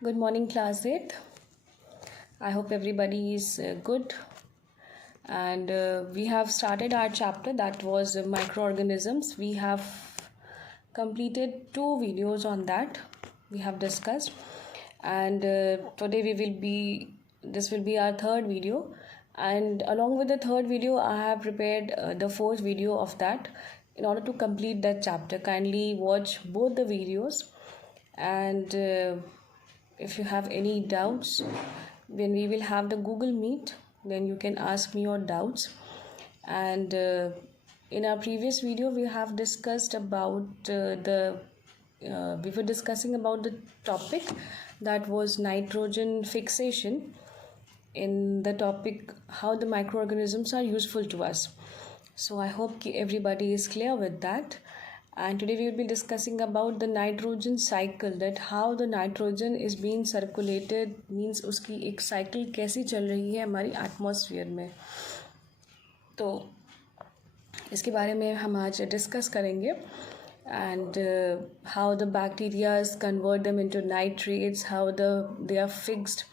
Good morning, class 8. I hope everybody is good. And we have started our chapter that was microorganisms. We have completed 2 videos on that. We have discussed. And today this will be our 3rd video. And along with the 3rd video, I have prepared the 4th video of that in order to complete that chapter. Kindly watch both the videos. And if you have any doubts, when we will have the Google Meet, then you can ask me your doubts. And in our previous video, we have discussed about we were discussing about the topic that was nitrogen fixation. In the topic how the microorganisms are useful to us. So I hope everybody is clear with that. And today we will be discussing about the nitrogen cycle, that how the nitrogen is being circulated, means उसकी एक cycle कैसी चल रही है हमारी atmosphere में. तो इसके बारे में हम आज discuss करेंगे. And how the bacteria convert them into nitrates, how they are fixed,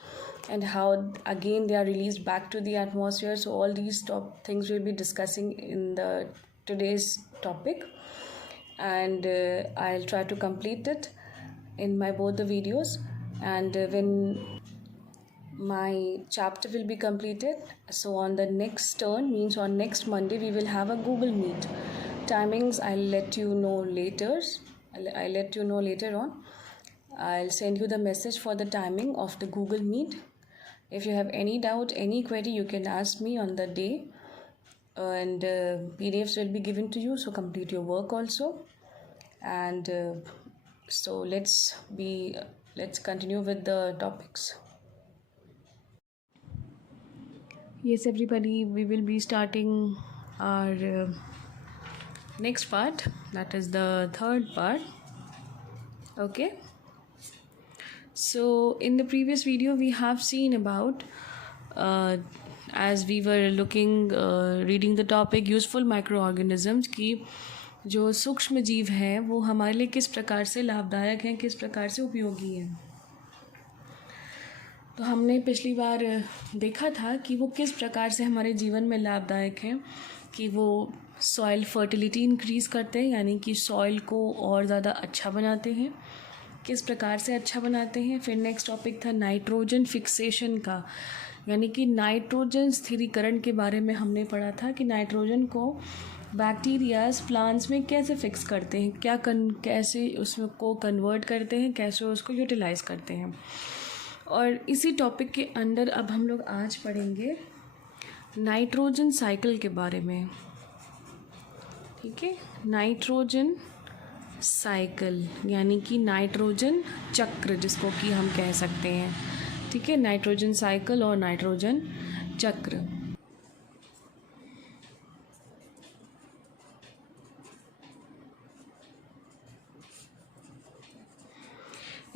and how again they are released back to the atmosphere. So all these things we'll be discussing in the today's topic. And I'll try to complete it in my both the videos. And when my chapter will be completed, so on the next turn, means on next Monday, we will have a Google Meet. Timings I'll let you know later. I'll let you know later on. I'll send you the message for the timing of the Google Meet. If you have any doubt, any query, you can ask me on the day. And PDFs will be given to you, so complete your work also. And so let's continue with the topics. Yes, everybody, we will be starting our next part, that is the 3rd part. Okay, so in the previous video we have seen about as we were reading the topic useful microorganisms, कि जो सूक्ष्म जीव हैं वो हमारे लिए किस प्रकार से लाभदायक हैं, किस प्रकार से उपयोगी हैं. तो हमने पिछली बार देखा था कि वो किस प्रकार से हमारे जीवन में लाभदायक हैं, कि वो सॉइल फर्टिलिटी इंक्रीज़ करते हैं, यानी कि सॉइल को और ज़्यादा अच्छा बनाते हैं. किस प्रकार से अच्छा बनाते हैं. फिर नेक्स्ट टॉपिक था नाइट्रोजन फिक्सेशन का, यानी कि नाइट्रोजन स्थिरीकरण के बारे में हमने पढ़ा था कि नाइट्रोजन को बैक्टीरियाज प्लांट्स में कैसे फिक्स करते हैं, कैसे उसको कन्वर्ट करते हैं, कैसे उसको यूटिलाइज़ करते हैं. और इसी टॉपिक के अंदर अब हम लोग आज पढ़ेंगे नाइट्रोजन साइकिल के बारे में. ठीक है, नाइट्रोजन साइकिल यानी कि नाइट्रोजन चक्र जिसको कि हम कह सकते हैं. ठीक है, नाइट्रोजन साइकिल और नाइट्रोजन चक्र.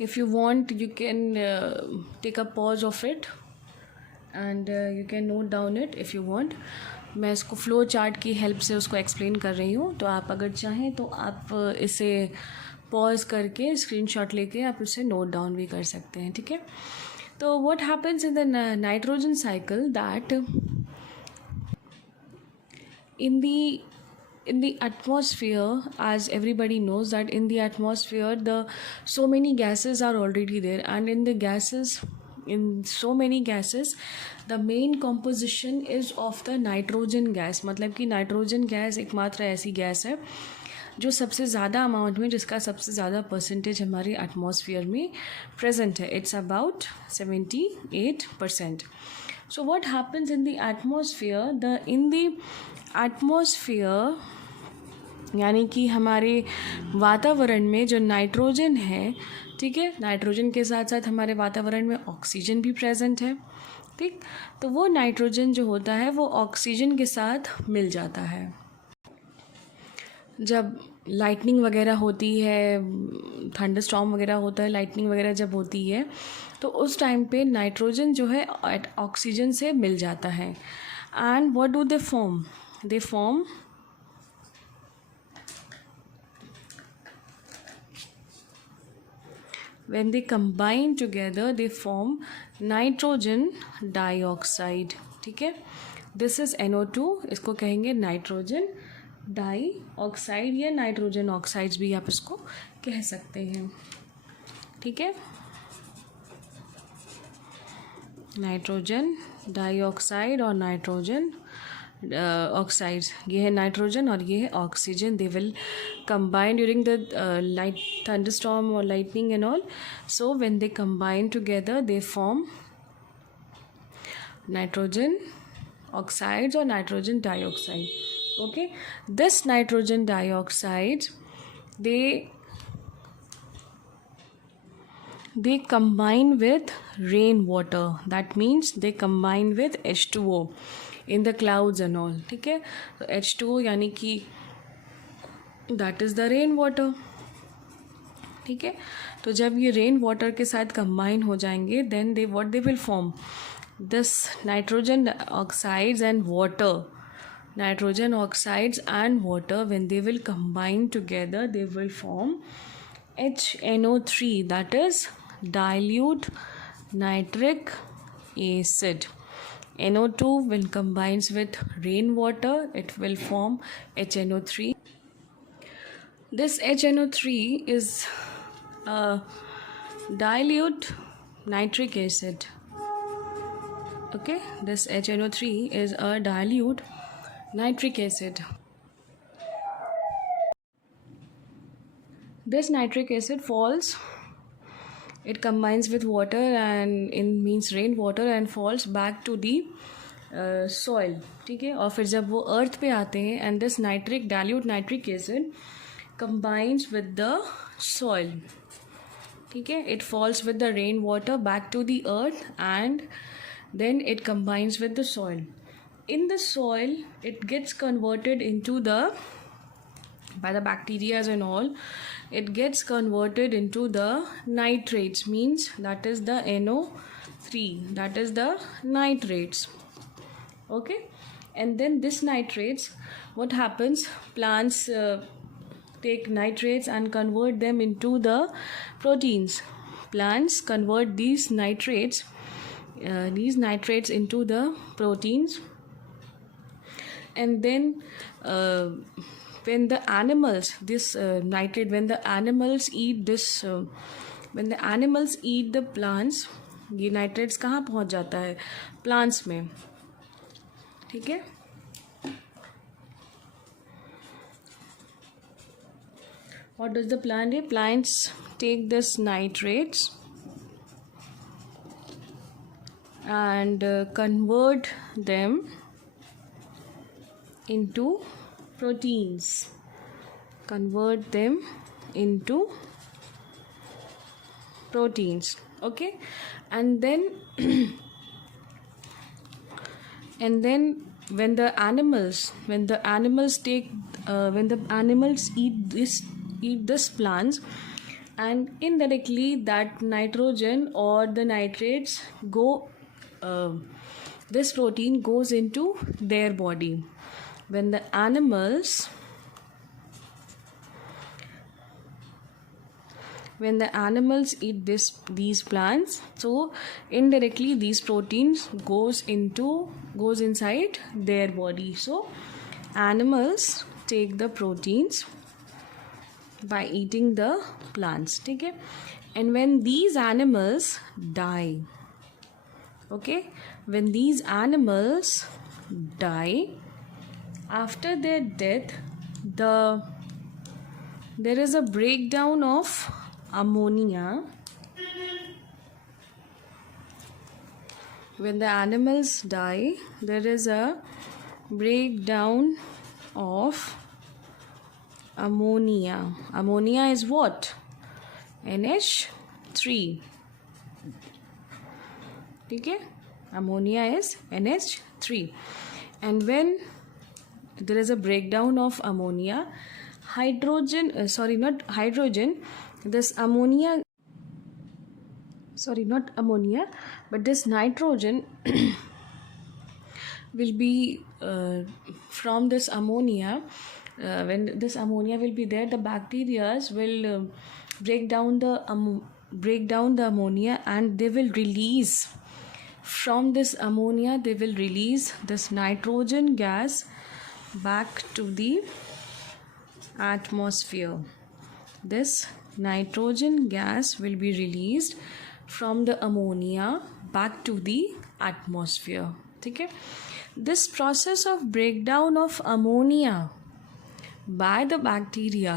If you want, you can take a pause of it and you can note down it if you want. मैं इसको फ्लो चार्ट की हेल्प से उसको एक्सप्लेन कर रही हूँ, तो आप अगर चाहें तो आप इसे पॉज करके स्क्रीनशॉट लेके आप इसे नोट डाउन भी कर सकते हैं. ठीक है, तो what happens in the nitrogen cycle, that in the atmosphere, as everybody knows that in the atmosphere so many gases are already there, and in so many gases the main composition is of the nitrogen gas. मतलब कि nitrogen gas एकमात्र ऐसी gas है जो सबसे ज़्यादा amount में, जिसका सबसे ज़्यादा परसेंटेज हमारी एटमॉस्फेयर में प्रेजेंट है. It's about 78%. So what happens in the atmosphere? In the atmosphere, यानी कि हमारे वातावरण में जो नाइट्रोजन है, ठीक है, नाइट्रोजन के साथ साथ हमारे वातावरण में ऑक्सीजन भी प्रेजेंट है. ठीक, तो वो नाइट्रोजन जो होता है वो ऑक्सीजन के साथ मिल जाता है. जब लाइटनिंग वगैरह होती है, थंडर स्टॉर्म वगैरह होता है, लाइटनिंग वगैरह जब होती है, तो उस टाइम पे नाइट्रोजन जो है ऑक्सीजन से मिल जाता है. And what do they form? They form when they combine together they form nitrogen dioxide. ठीक है, this is NO2, इसको कहेंगे नाइट्रोजन डाइऑक्साइड या नाइट्रोजन ऑक्साइड्स भी आप इसको कह सकते हैं. ठीक है, नाइट्रोजन डाइऑक्साइड और नाइट्रोजन ऑक्साइड्स, ये है नाइट्रोजन और ये है oxygen. They will combine during the light thunderstorm or lightning and all. So when they combine together they form nitrogen oxides or nitrogen dioxide. Okay, this nitrogen dioxide they combine with rainwater. That means they combine with H2O in the clouds and all. ठीक है, तो H2O यानी कि that is the rain water. ठीक है, तो जब ये रेन वाटर के साथ कंबाइन हो जाएंगे then they what they will form this nitrogen oxides and water. Nitrogen oxides and water when they will combine together they will form HNO3, that is dilute nitric acid. NO2 when combines with rainwater it will form HNO3. This HNO3 is a dilute nitric acid. Okay, this HNO3 is a dilute nitric acid. This nitric acid falls, it combines with water and in means rainwater and falls back to the soil. ठीक है, और फिर जब वो अर्थ पे आते हैं and this dilute nitric acid combines with the soil. ठीक है, it falls with the rainwater back to the earth and then it combines with the soil. In the soil it gets converted into the by the bacteria and all, it gets converted into the nitrates, means that is the NO3, that is the nitrates. Okay, and then this nitrates, what happens, plants take nitrates and convert them into the proteins. Plants convert these nitrates into the proteins, and then when the animals this nitrate when the animals eat this when the animals eat the plants, ये nitrates कहाँ पहुँच जाता है, plants में. ठीक है, what does the plant do? Plants take this nitrates and convert them into proteins. Convert them into proteins. Okay, and then and then when the animals eat this plants, and indirectly that nitrogen or the nitrates go this protein goes into their body. When the animals eat these plants, so indirectly these proteins goes inside their body. So animals take the proteins by eating the plants. ठीक है, and when these animals die, okay, when these animals die, after their death there is a breakdown of ammonia. When the animals die there is a breakdown of ammonia. Ammonia is what? NH3. ठीक है, ammonia is NH3. And when there is a breakdown of ammonia, this ammonia, not ammonia, but this nitrogen will be from this ammonia. When this ammonia will be there, the bacteria will break down the break down the ammonia, and they will release from this ammonia, they will release this nitrogen gas back to the atmosphere. This nitrogen gas will be released from the ammonia back to the atmosphere. ठीक है. This process of breakdown of ammonia by the bacteria,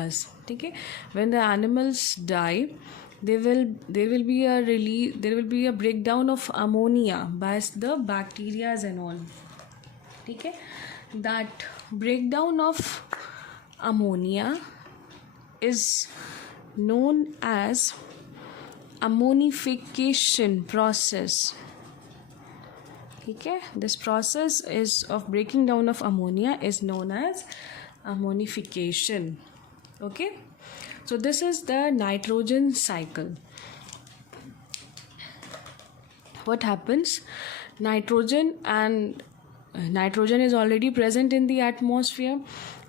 ठीक है, when the animals die, there will be a release, there will be a breakdown of ammonia by the bacteria and all. ठीक है. That breakdown of ammonia is known as ammonification process. ठीक है. This process is of breaking down of ammonia is known as ammonification. Okay, so this is the nitrogen cycle. What happens? Nitrogen is already present in the atmosphere.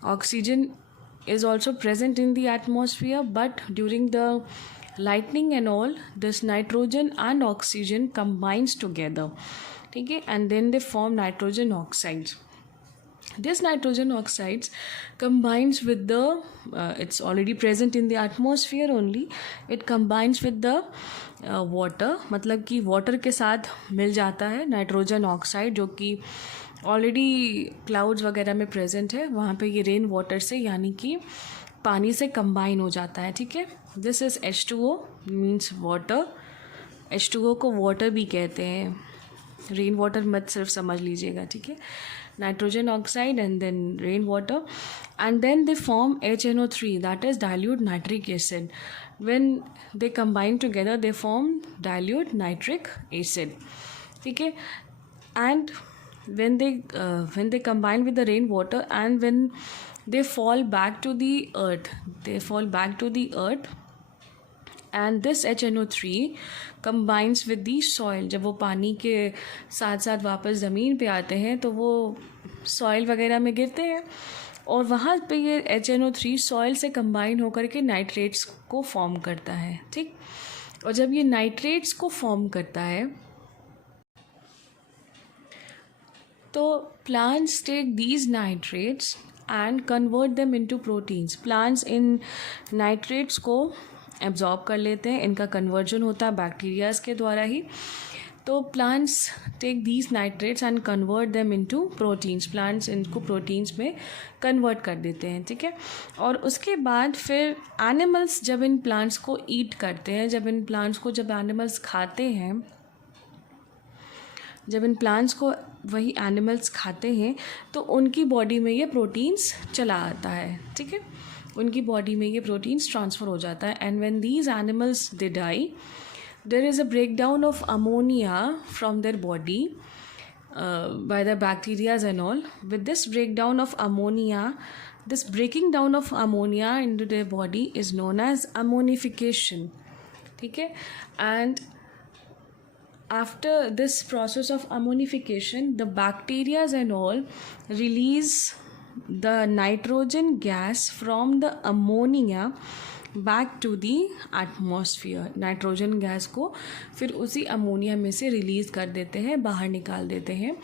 Oxygen is also present in the atmosphere, but during the lightning and all, this nitrogen and oxygen combines together. Okay, and then they form nitrogen oxides. This nitrogen oxides combines with the it's already present in the atmosphere only. It combines with the water, मतलब कि water के साथ मिल जाता है nitrogen oxide, जो कि already clouds वगैरह में प्रेजेंट है. वहाँ पे ये रेन वाटर से यानी कि पानी से कंबाइन हो जाता है. ठीक है. This is H2O means water. H2O को वाटर भी कहते हैं. रेन वाटर मत सिर्फ समझ लीजिएगा. ठीक है. Nitrogen oxide and then rain water, and then they form HNO3, that is dilute nitric acid. When they combine together they form dilute nitric acid. ठीक है. And when they combine with the rain water and when they fall back to the earth, and this HNO3 combines with the soil. जब वो पानी के साथ साथ वापस ज़मीन पे आते हैं तो वो सॉइल वगैरह में गिरते हैं और वहाँ पे ये HNO3 सॉइल से कंबाइन होकर के नाइट्रेट्स को फॉर्म करता है. ठीक. और जब ये नाइट्रेट्स को फॉर्म करता है तो plants take these nitrates and convert them into proteins. Plants in nitrates को एब्जॉर्ब कर लेते हैं. इनका कन्वर्जन होता है बैक्टीरियाज के द्वारा ही. तो plants take these nitrates and convert them into proteins. Plants इनको प्रोटीन्स में कन्वर्ट कर देते हैं. ठीक है. और उसके बाद फिर एनिमल्स जब इन प्लांट्स को ईट करते हैं, जब एनिमल्स खाते हैं, जब इन प्लांट्स को वही एनिमल्स खाते हैं तो उनकी बॉडी में ये प्रोटीन्स चला आता है. ठीक है. उनकी बॉडी में ये प्रोटीन्स ट्रांसफ़र हो जाता है. And when these animals they die, there is a break down of ammonia from their body by the bacterias and all. With this break down of ammonia, this breaking down of ammonia into their body is known as ammonification. ठीक है. And after this process of ammonification, the bacteria and all release the nitrogen gas from the ammonia back to the atmosphere. Nitrogen gas को फिर उसी ammonia में से release कर देते हैं, बाहर निकाल देते हैं.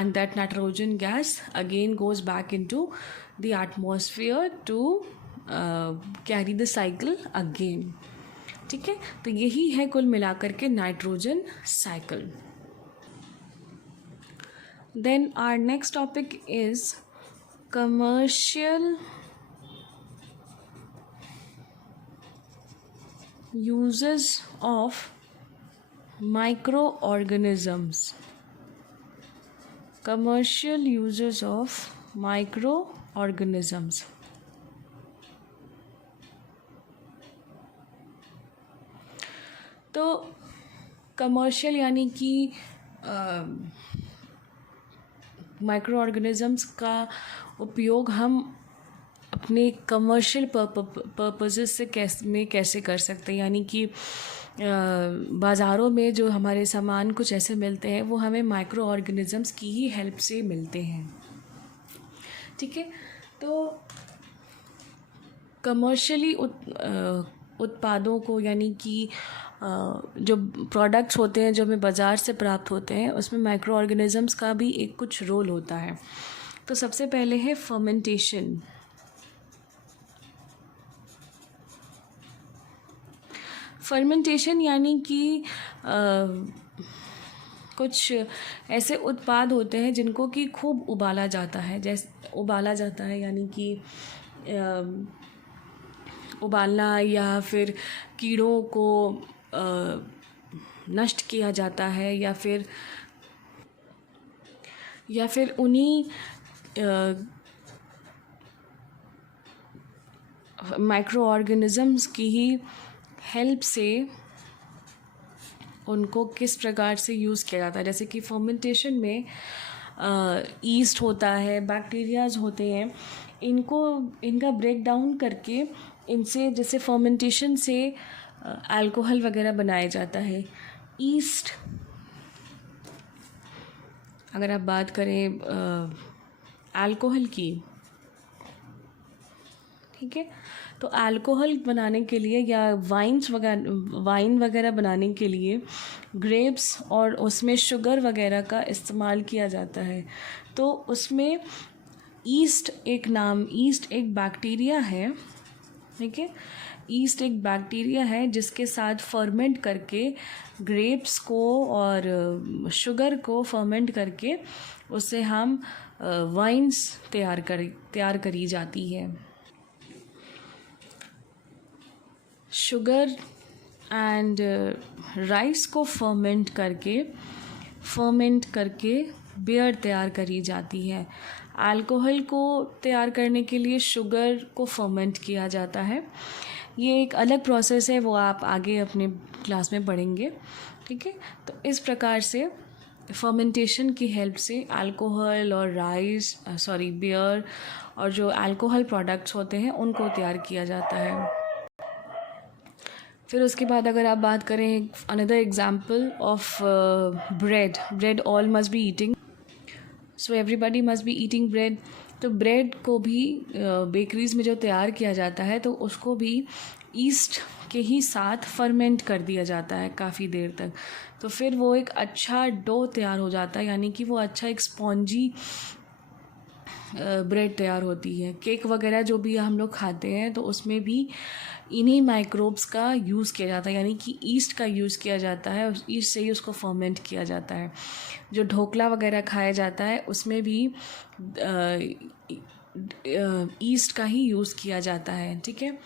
and that nitrogen gas again goes back into the atmosphere to carry the cycle again. ठीक है. तो यही है कुल मिलाकर के nitrogen cycle. Then our next topic is commercial uses of micro organisms. Commercial uses of micro organisms. तो commercial यानी कि माइक्रो ऑर्गेनिजम्स का उपयोग हम अपने कमर्शियल पर्पसेस से कैसे कर सकते हैं. यानी कि बाज़ारों में जो हमारे सामान कुछ ऐसे मिलते हैं वो हमें माइक्रो ऑर्गेनिजम्स की ही हेल्प से मिलते हैं. ठीक है. तो कमर्शियली उत्पादों को, यानी कि जो प्रोडक्ट्स होते हैं जो हमें बाज़ार से प्राप्त होते हैं, उसमें माइक्रो ऑर्गेनिज़म्स का भी एक कुछ रोल होता है। तो सबसे पहले है फर्मेंटेशन। फर्मेंटेशन यानी कि कुछ ऐसे उत्पाद होते हैं जिनको कि खूब उबाला जाता है, जैसे उबाला जाता है यानी कि उबालना, या फिर कीड़ों को नष्ट किया जाता है, या फिर उन्हीं माइक्रो ऑर्गेनिज़म्स की ही हेल्प से उनको किस प्रकार से यूज़ किया जाता है। जैसे कि फर्मेंटेशन में ईस्ट होता है, बैक्टीरियाज होते हैं, इनका ब्रेक डाउन करके इनसे जैसे फर्मेंटेशन से अल्कोहल वगैरह बनाया जाता है। ईस्ट, अगर आप बात करें अल्कोहल की, ठीक है, तो अल्कोहल बनाने के लिए या वाइन वगैरह बनाने के लिए ग्रेप्स और उसमें शुगर वगैरह का इस्तेमाल किया जाता है। तो उसमें ईस्ट एक बैक्टीरिया है, ठीक है, ईस्ट एक बैक्टीरिया है जिसके साथ फर्मेंट करके ग्रेप्स को और शुगर को फर्मेंट करके उससे हम वाइन्स तैयार करी जाती है। शुगर एंड राइस को फर्मेंट करके बियर तैयार करी जाती है। अल्कोहल को तैयार करने के लिए शुगर को फर्मेंट किया जाता है। ये एक अलग प्रोसेस है, वो आप आगे अपने क्लास में पढ़ेंगे, ठीक है। तो इस प्रकार से फर्मेंटेशन की हेल्प से अल्कोहल और बियर और जो अल्कोहल प्रोडक्ट्स होते हैं उनको तैयार किया जाता है। फिर उसके बाद अगर आप बात करें another example of bread all must be eating, so everybody must be eating bread. तो ब्रेड को भी बेकरीज़ में जो तैयार किया जाता है तो उसको भी ईस्ट के ही साथ फर्मेंट कर दिया जाता है काफ़ी देर तक। तो फिर वो एक अच्छा डो तैयार हो जाता है, यानी कि वो अच्छा एक स्पॉन्जी ब्रेड तैयार होती है। केक वगैरह जो भी हम लोग खाते हैं तो उसमें भी इन्हीं माइक्रोब्स का यूज़ किया जाता है, यानी कि ईस्ट का यूज़ किया जाता है और ईस्ट से ही उसको फर्मेंट किया जाता है। जो ढोकला वगैरह खाया जाता है उसमें भी ईस्ट का ही यूज़ किया जाता है, ठीक है।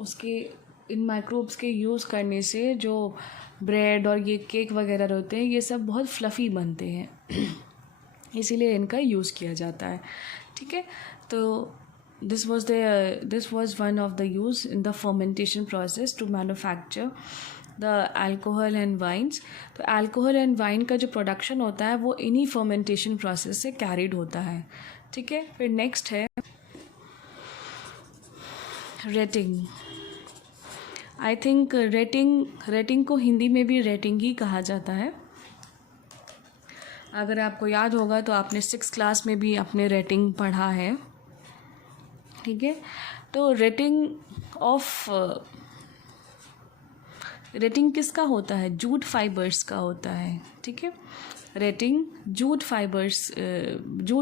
उसके इन माइक्रोब्स के यूज़ करने से जो ब्रेड और ये केक वगैरह होते हैं ये सब बहुत फ्लफ़ी बनते हैं इसीलिए इनका यूज़ किया जाता है, ठीक है। तो this was one of the use in the fermentation process to manufacture the alcohol and wines. तो अल्कोहल एंड वाइन का जो प्रोडक्शन होता है वो इन्हीं फर्मेंटेशन प्रोसेस से कैरिड होता है, ठीक है। फिर नेक्स्ट है रेटिंग। आई थिंक रेटिंग को हिंदी में भी रेटिंग ही कहा जाता है। अगर आपको याद होगा तो आपने 6th क्लास में भी अपने रेटिंग पढ़ा है, ठीक है। तो रेटिंग किसका होता है? जूट फाइबर्स का होता है, ठीक है। रेटिंग जूट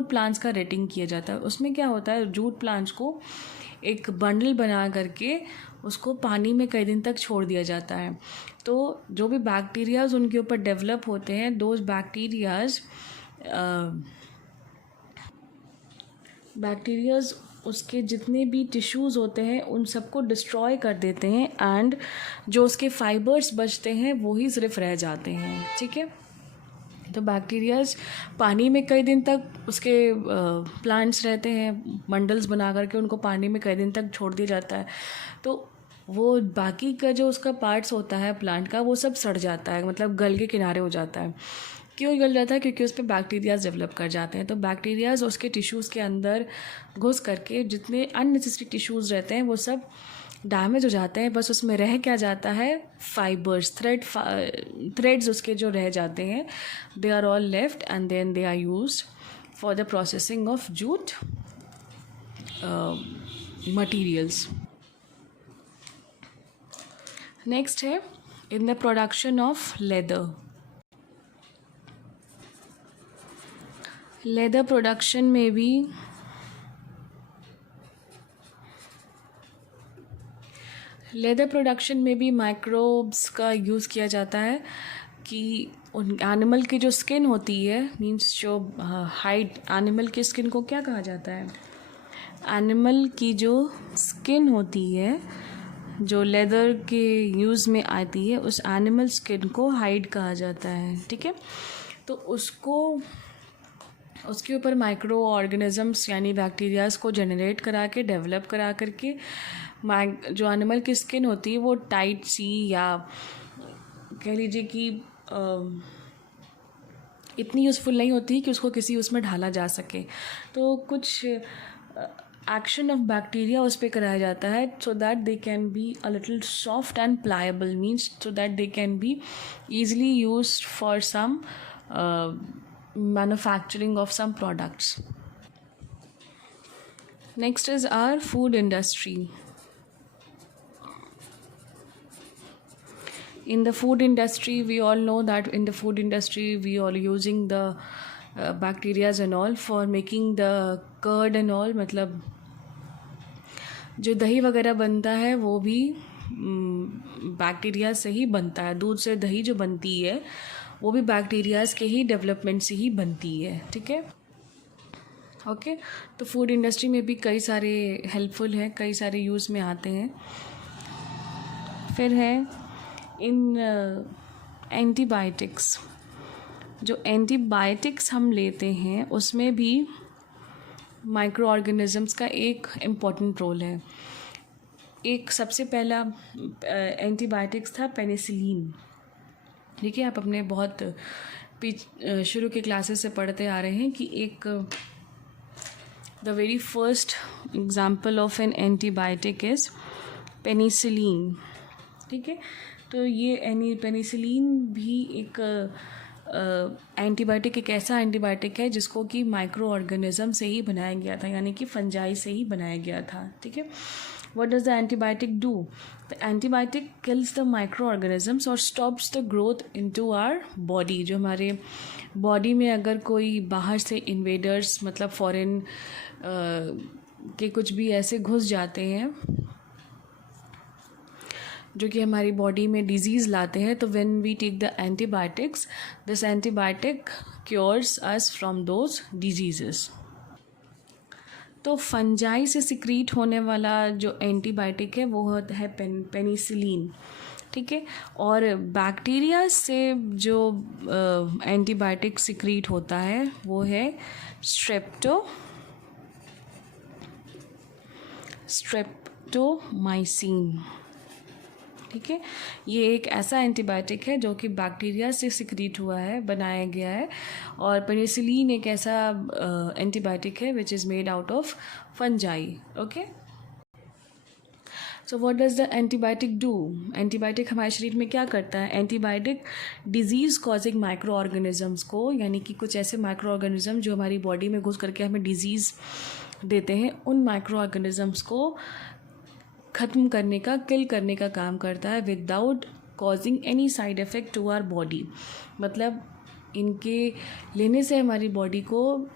प्लांट्स का रेटिंग किया जाता है। उसमें क्या होता है, जूट प्लांट्स को एक बंडल बना करके उसको पानी में कई दिन तक छोड़ दिया जाता है। तो जो भी बैक्टीरियाज उनके ऊपर डेवलप होते हैं, दोज बैक्टीरियाज उसके जितने भी टिश्यूज़ होते हैं उन सबको डिस्ट्रॉय कर देते हैं एंड जो उसके फाइबर्स बचते हैं वो ही सिर्फ रह जाते हैं, ठीक है। तो बैक्टीरियाज पानी में कई दिन तक उसके प्लांट्स रहते हैं, बंडल्स बना करके उनको पानी में कई दिन तक छोड़ दिया जाता है। तो वो बाकी का जो उसका पार्ट्स होता है प्लांट का वो सब सड़ जाता है, मतलब गल के किनारे हो जाता है। क्यों गल जाता है? क्योंकि उस पर बैक्टीरियाज डेवलप कर जाते हैं। तो बैक्टीरियाज उसके टिश्यूज़ के अंदर घुस करके जितने अननेसेसरी टिश्यूज़ रहते हैं वो सब डैमेज हो जाते हैं। बस उसमें रह क्या जाता है, फाइबर्स, थ्रेड्स उसके जो रह जाते हैं, they are all left and then they are used for the processing of jute materials. Next है in the production of leather. Leather production में भी माइक्रोब्स का यूज़ किया जाता है कि उन एनिमल की जो स्किन होती है, मींस जो हाइड, एनिमल की स्किन को क्या कहा जाता है? एनिमल की जो स्किन होती है जो लेदर के यूज़ में आती है, उस एनिमल स्किन को हाइड कहा जाता है, ठीक है। तो उसके ऊपर माइक्रो ऑर्गेनिजम्स यानी बैक्टीरियाज़ को जनरेट करा के, डेवलप करा करके जो एनिमल की स्किन होती है वो टाइट सी, या कह लीजिए कि इतनी यूज़फुल नहीं होती कि उसको किसी उसमें ढाला जा सके। तो कुछ एक्शन ऑफ बैक्टीरिया उस पर कराया जाता है so that they can be a little soft and pliable, means so that they can be easily used for some manufacturing of some products. Next is our food industry. In the food industry, we all know that in the food industry we all using the bacterias and all for making the curd and all, मतलब जो दही वगैरह बनता है वो भी bacteria से ही बनता है। दूध से दही जो बनती है वो भी बैक्टीरियाज़ के ही डेवलपमेंट से ही बनती है, ठीक है। ओके, तो फूड इंडस्ट्री में भी कई सारे हेल्पफुल हैं, कई सारे यूज़ में आते हैं। फिर है इन एंटीबायोटिक्स। जो एंटीबायोटिक्स हम लेते हैं उसमें भी माइक्रो ऑर्गेनिजम्स का एक इम्पॉर्टेंट रोल है। एक सबसे पहला एंटीबायोटिक्स था पेनिसिलिन, ठीक है। आप अपने बहुत शुरू के क्लासेस से पढ़ते आ रहे हैं कि एक the very first example of an antibiotic is penicillin, ठीक है। तो ये पेनिसिलिन भी एक एंटीबायोटिक, एक ऐसा एंटीबायोटिक है जिसको कि माइक्रो ऑर्गेनिज्म से ही बनाया गया था, यानी कि फंजाई से ही बनाया गया था, ठीक है। What does the antibiotic do? The antibiotic kills the microorganisms और stops the growth into our body। जो हमारे बॉडी में अगर कोई बाहर से इन्वेडर्स, मतलब फॉरेन के कुछ भी ऐसे घुस जाते हैं जो कि हमारी बॉडी में डिजीज़ लाते हैं, तो when we take the antibiotics, this antibiotic cures us from those diseases. तो फंजाई से सिक्रीट होने वाला जो एंटीबायोटिक है वो होता है पेनिसिलिन, ठीक है। और बैक्टीरिया से जो एंटीबायोटिक सिक्रीट होता है वो है स्ट्रेप्टोमाइसिन, ठीक है। ये एक ऐसा एंटीबायोटिक है जो कि बैक्टीरिया से सिक्रीट हुआ है, बनाया गया है। और पेनिसिलिन एक ऐसा एंटीबायोटिक है which is made out of fungi, okay. So what does the antibiotic do? Antibiotic हमारे शरीर में क्या करता है? Antibiotic disease causing micro organisms को, यानी कि कुछ ऐसे माइक्रो ऑर्गेनिज्म जो हमारी बॉडी में घुस करके हमें डिजीज़ देते हैं, उन माइक्रो ऑर्गेनिजम्स को ख़त्म करने का, किल करने का काम करता है without causing any side effect to our body. मतलब इनके लेने से हमारी बॉडी को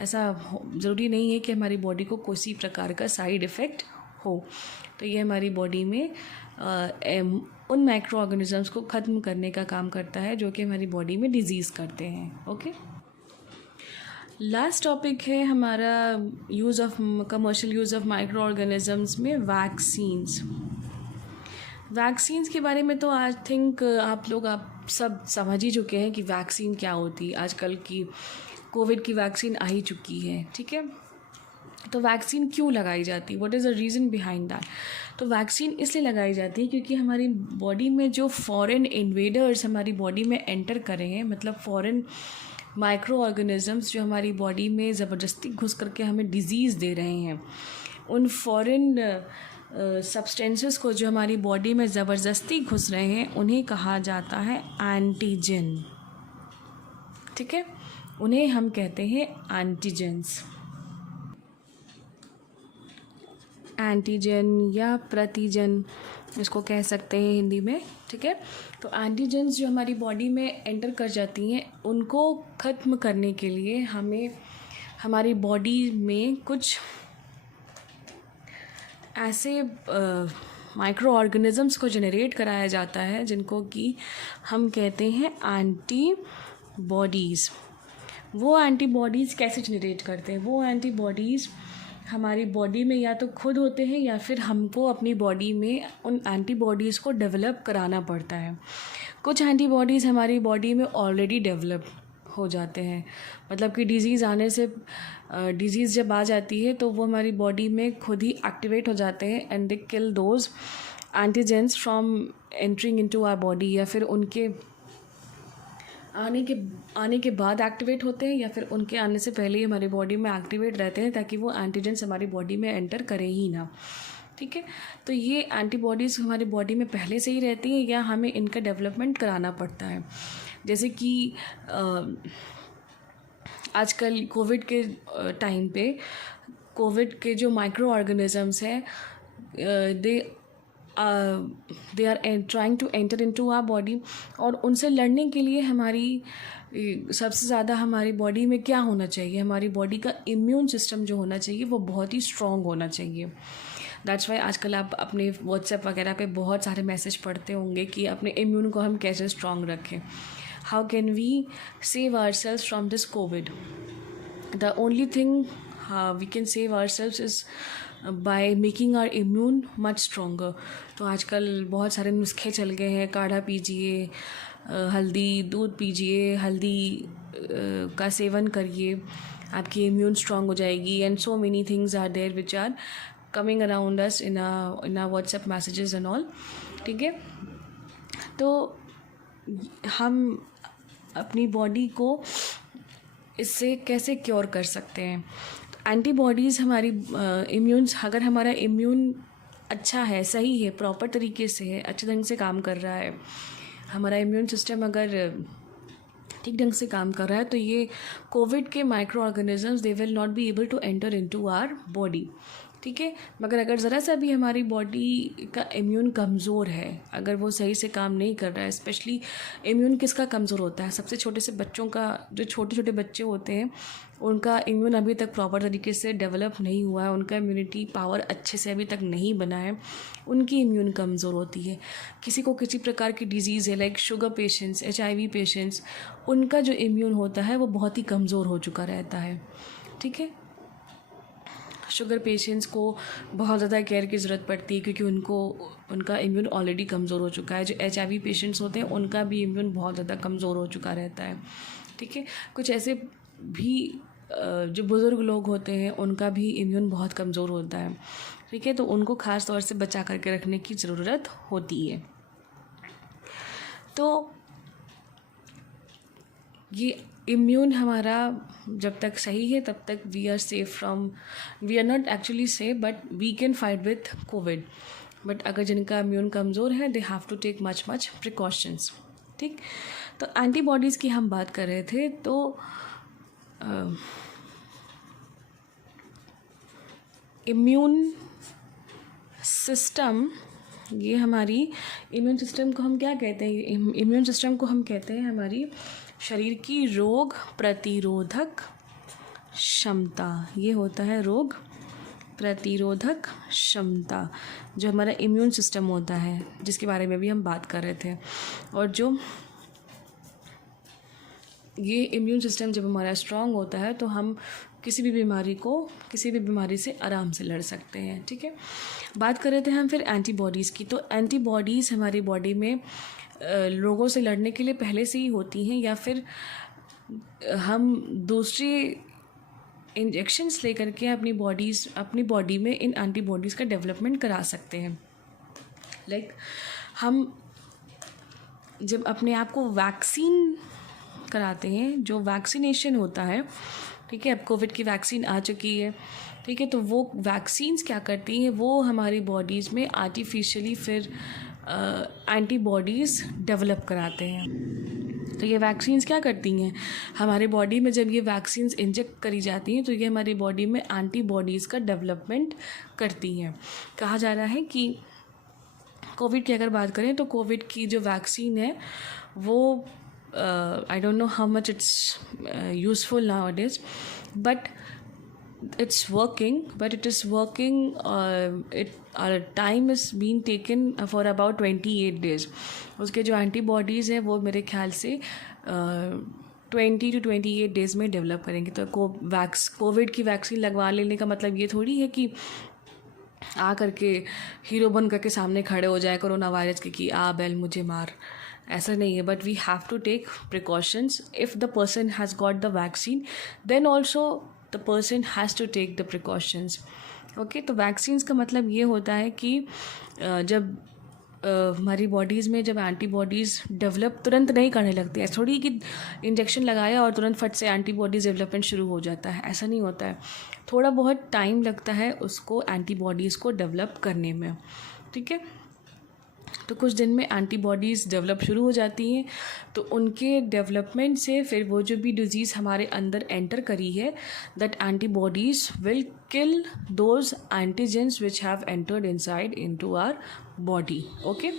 ऐसा ज़रूरी नहीं है कि हमारी बॉडी को किसी प्रकार का साइड इफ़ेक्ट हो। तो ये हमारी बॉडी में उन माइक्रो ऑर्गेनिजम्स को ख़त्म करने का काम करता है जो कि हमारी बॉडी में डिजीज़ करते हैं, ओके। लास्ट टॉपिक है हमारा use of commercial use of micro organisms में वैक्सीन्स। वैक्सीन्स के बारे में तो आई थिंक आप सब समझ ही चुके हैं कि वैक्सीन क्या होती है। आजकल की कोविड की वैक्सीन आ ही चुकी है, ठीक है। तो वैक्सीन क्यों लगाई जाती है? What is the reason behind that? तो वैक्सीन इसलिए लगाई जाती है क्योंकि हमारी बॉडी में जो फॉरेन इन्वेडर्स हमारी बॉडी में एंटर कर रहे हैं, मतलब फॉरेन माइक्रो ऑर्गेनिजम्स जो हमारी बॉडी में ज़बरदस्ती घुस करके हमें डिजीज़ दे रहे हैं, उन फॉरेन सब्सटेंसेस को जो हमारी बॉडी में ज़बरदस्ती घुस रहे हैं उन्हें कहा जाता है एंटीजन, ठीक है। उन्हें हम कहते हैं एंटीजेंस। एंटीजन या प्रतिजन इसको कह सकते हैं हिंदी में, ठीक है। तो एंटीजन्स जो हमारी बॉडी में एंटर कर जाती हैं उनको ख़त्म करने के लिए हमें हमारी बॉडी में कुछ ऐसे माइक्रो ऑर्गेनिज़म्स को जनरेट कराया जाता है जिनको कि हम कहते हैं एंटीबॉडीज़। वो एंटीबॉडीज़ कैसे जनरेट करते हैं? वो एंटीबॉडीज़ हमारी बॉडी में या तो खुद होते हैं या फिर हमको अपनी बॉडी में उन एंटीबॉडीज़ को डेवलप कराना पड़ता है। कुछ एंटीबॉडीज़ हमारी बॉडी में ऑलरेडी डेवलप हो जाते हैं, मतलब कि डिज़ीज़ आने से डिज़ीज़ जब आ जाती है तो वो हमारी बॉडी में खुद ही एक्टिवेट हो जाते हैं and they kill those antigens from entering into our body, या फिर उनके आने के बाद एक्टिवेट होते हैं या फिर उनके आने से पहले ही हमारी बॉडी में एक्टिवेट रहते हैं ताकि वो एंटीजेंस हमारी बॉडी में एंटर करें ही ना, ठीक है। तो ये एंटीबॉडीज़ हमारी बॉडी में पहले से ही रहती हैं या हमें इनका डेवलपमेंट कराना पड़ता है। जैसे कि आजकल कोविड के टाइम पे कोविड के जो माइक्रो ऑर्गेनिज़म्स हैं they are trying to enter into our body, और उनसे लड़ने के लिए हमारी सबसे ज़्यादा हमारी बॉडी में क्या होना चाहिए? हमारी बॉडी का इम्यून सिस्टम जो होना चाहिए वो बहुत ही स्ट्रॉन्ग होना चाहिए। दैट्स वाई आजकल आप अपने व्हाट्सएप वगैरह पे बहुत सारे मैसेज पढ़ते होंगे कि अपने इम्यून को हम कैसे स्ट्रॉन्ग रखें। How can we save ourselves from this Covid? The only thing we can save ourselves is by making our immune much stronger. तो आजकल बहुत सारे नुस्खे चल गए हैं, काढ़ा पीजिए, हल्दी दूध पीजिए, हल्दी का सेवन करिए, आपकी इम्यून स्ट्रॉन्ग हो जाएगी, and so many things are there which are coming around us in a WhatsApp messages and all, ठीक है। तो हम अपनी बॉडी को इससे कैसे क्योर कर सकते हैं? एंटीबॉडीज़ हमारी अगर हमारा इम्यून अच्छा है, सही है, प्रॉपर तरीके से है, अच्छे ढंग से काम कर रहा है, हमारा इम्यून सिस्टम अगर ठीक ढंग से काम कर रहा है, तो ये कोविड के micro organisms they will not be able to enter into our body, ठीक है। मगर अगर ज़रा सा भी हमारी बॉडी का इम्यून कमज़ोर है, अगर वो सही से काम नहीं कर रहा है, स्पेशली इम्यून किसका कमज़ोर होता है? सबसे छोटे से बच्चों का, जो छोटे छोटे बच्चे होते हैं उनका इम्यून अभी तक प्रॉपर तरीके से डेवलप नहीं हुआ है, उनका इम्यूनिटी पावर अच्छे से अभी तक नहीं बना है, उनकी इम्यून कमज़ोर होती है। किसी को किसी प्रकार की डिजीज़ है, like sugar patients, HIV patients, उनका जो इम्यून होता है वो बहुत ही कमज़ोर हो चुका रहता है, ठीक है। शुगर पेशेंट्स को बहुत ज़्यादा केयर की ज़रूरत पड़ती है क्योंकि उनका इम्यून ऑलरेडी कमज़ोर हो चुका है। जो HIV पेशेंट्स होते हैं उनका भी इम्यून बहुत ज़्यादा कमज़ोर हो चुका रहता है, ठीक है। कुछ ऐसे भी जो बुज़ुर्ग लोग होते हैं उनका भी इम्यून बहुत कमज़ोर होता है, ठीक है। तो उनको ख़ास तौर से बचा करके रखने की ज़रूरत होती है। तो ये इम्यून हमारा जब तक सही है तब तक we are not actually safe, but we can fight with Covid. But अगर जिनका इम्यून कमज़ोर है they have to take much precautions, ठीक। तो एंटीबॉडीज़ की हम बात कर रहे थे, तो इम्यून सिस्टम, ये हमारी इम्यून सिस्टम को हम क्या कहते हैं? इम्यून सिस्टम को हम कहते हैं हमारी शरीर की रोग प्रतिरोधक क्षमता। ये होता है रोग प्रतिरोधक क्षमता, जो हमारा इम्यून सिस्टम होता है, जिसके बारे में भी हम बात कर रहे थे। और जो ये इम्यून सिस्टम जब हमारा स्ट्रांग होता है तो हम किसी भी बीमारी से आराम से लड़ सकते हैं, ठीक है। बात कर रहे थे हम फिर एंटीबॉडीज़ की। तो एंटीबॉडीज़ हमारी बॉडी में रोगों से लड़ने के लिए पहले से ही होती हैं, या फिर हम दूसरे इंजेक्शंस लेकर के अपनी बॉडी में इन एंटीबॉडीज़ का डेवलपमेंट करा सकते हैं। लाइक हम जब अपने आप को वैक्सीन कराते हैं, जो वैक्सीनेशन होता है, ठीक है। अब कोविड की वैक्सीन आ चुकी है, ठीक है। तो वो वैक्सीन्स क्या करती हैं, वो हमारी बॉडीज़ में आर्टिफिशियली फिर एंटीबॉडीज़ डेवलप कराते हैं, तो ये वैक्सीन्स क्या करती हैं, हमारे बॉडी में जब ये वैक्सीन्स इंजेक्ट करी जाती हैं तो ये हमारी बॉडी में एंटीबॉडीज़ का डेवलपमेंट करती हैं। कहा जा रहा है कि कोविड की अगर बात करें तो कोविड की जो वैक्सीन है वो I don't know how much it's useful nowadays, but it's working, but it is working, time is being taken for about 28 days. उसके जो एंटीबॉडीज़ हैं वो मेरे ख्याल से 20 to 28 डेज़ में डेवलप करेंगे। तो कोविड की वैक्सीन लगवा लेने का मतलब ये थोड़ी है कि आ करके हीरो बन करके सामने खड़े हो जाए कोरोना वायरस के कि आ बैल मुझे मार, ऐसा नहीं है। But we have to take precautions. If the person has got the vaccine then also the person has to take the precautions. Okay, तो वैक्सीन्स का मतलब ये होता है कि जब हमारी बॉडीज़ में जब एंटीबॉडीज़ डेवलप तुरंत नहीं करने लगती है, थोड़ी कि इंजेक्शन लगाया और तुरंत फट से एंटीबॉडीज़ डेवलपमेंट शुरू हो जाता है, ऐसा नहीं होता है। थोड़ा बहुत टाइम लगता है उसको एंटीबॉडीज़ को डेवलप करने में, ठीक है। तो कुछ दिन में एंटीबॉडीज़ डेवलप शुरू हो जाती हैं, तो उनके डेवलपमेंट से फिर वो जो भी डिज़ीज़ हमारे अंदर एंटर करी है, that antibodies will kill those antigens which have entered inside into our body. Okay,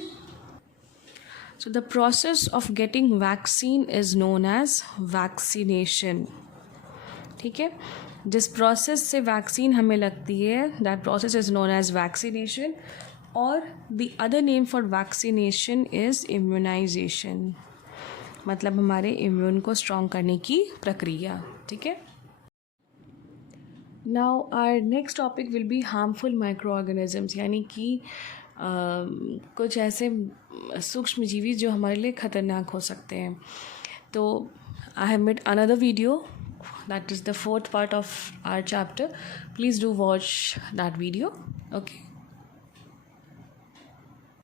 so the process of getting vaccine is known as vaccination. ठीक है, जिस प्रोसेस से वैक्सीन हमें लगती है that process is known as vaccination, और the other name for vaccination is immunisation, मतलब हमारे इम्यून को स्ट्रॉन्ग करने की प्रक्रिया। ठीक है, now our next topic will be harmful micro organisms, यानी कि कुछ ऐसे सूक्ष्म जीवी जो हमारे लिए ख़तरनाक हो सकते हैं। तो I have made another video that is the 4th part of our chapter. Please do watch that video. Okay.